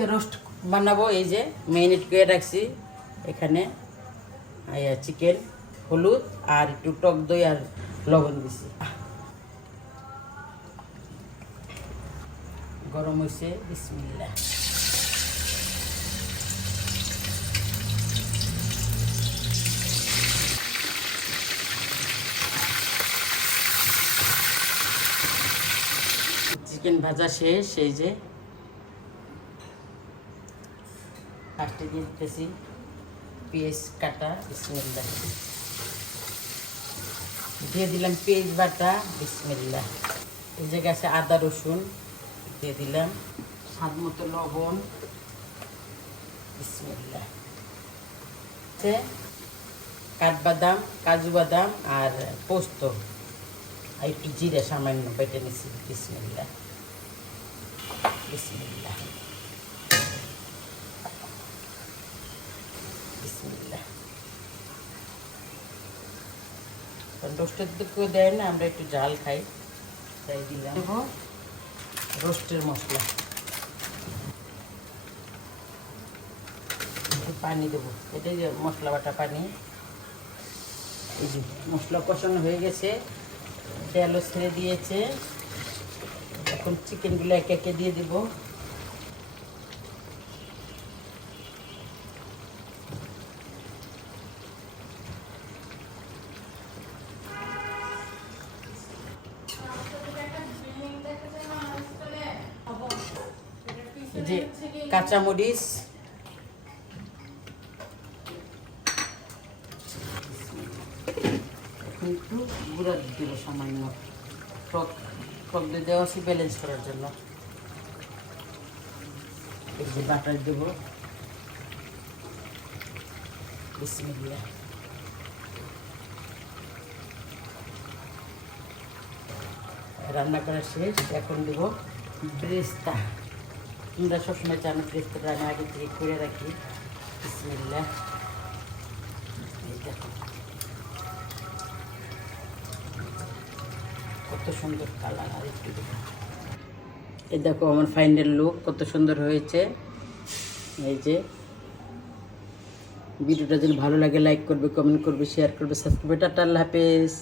আজকে রোস্ট বানাবো, এই যে মেরিনেট করে রাখছি। এখানে চিকেন হলুদ আর একটু টক দই আর লবণ দিছি। গরম হয়েছে বিসমিল্লা চিকেন ভাজা শেষ, এই যে ফার্স্টে দিয়ে দিতেছি। পেঁয়াজ কাটা বিসমিল্লা দিয়ে দিলাম পেঁয়াজ বাটা বিসমিল্লা এই যে গেছে আদা, রসুন, দিয়ে দিলাম। স্বাদ মতো লবণ বিসমিল্লা কাঠবাদাম, কাজু বাদাম আর পোস্ত। আর একটু জিরে সামান্য বেটে নিছি বিসমিল্লা বিসমিল্লা বিসমিল্লা রোস্টের দিকেও দেয় না আমরা একটু জাল খাই তাই দিলাম। রোস্টের মশলা। পানি দেবো। এটাই যে মশলা বাটা পানি। এই যে মশলা কষানো হয়ে গেছে তেলও ছেড়ে দিয়েছে। এখন চিকেনগুলো একে একে দিয়ে দিব। যে কাঁচামরিচ। একটু গুঁড়া দেবো সামান্য। টক টক দিয়ে দেওয়া আছে ব্যালেন্স করার জন্য। এই যে বাটার দেবো। রান্না করা শেষ, এখন দেবো ব্রেস্তা। তোমরা সবসময় জানো ব্রেস্তাটা আমি আগে থেকে করে রাখি দেখো কত সুন্দর কালার আর একটু এই দেখো আমার ফাইনাল লুক কত সুন্দর হয়েছে। এই যে। ভিডিওটা যদি ভালো লাগে লাইক করবে কমেন্ট করবে শেয়ার করবে সাবস্ক্রাইব টাটা, আল্লাহ হাফেজ।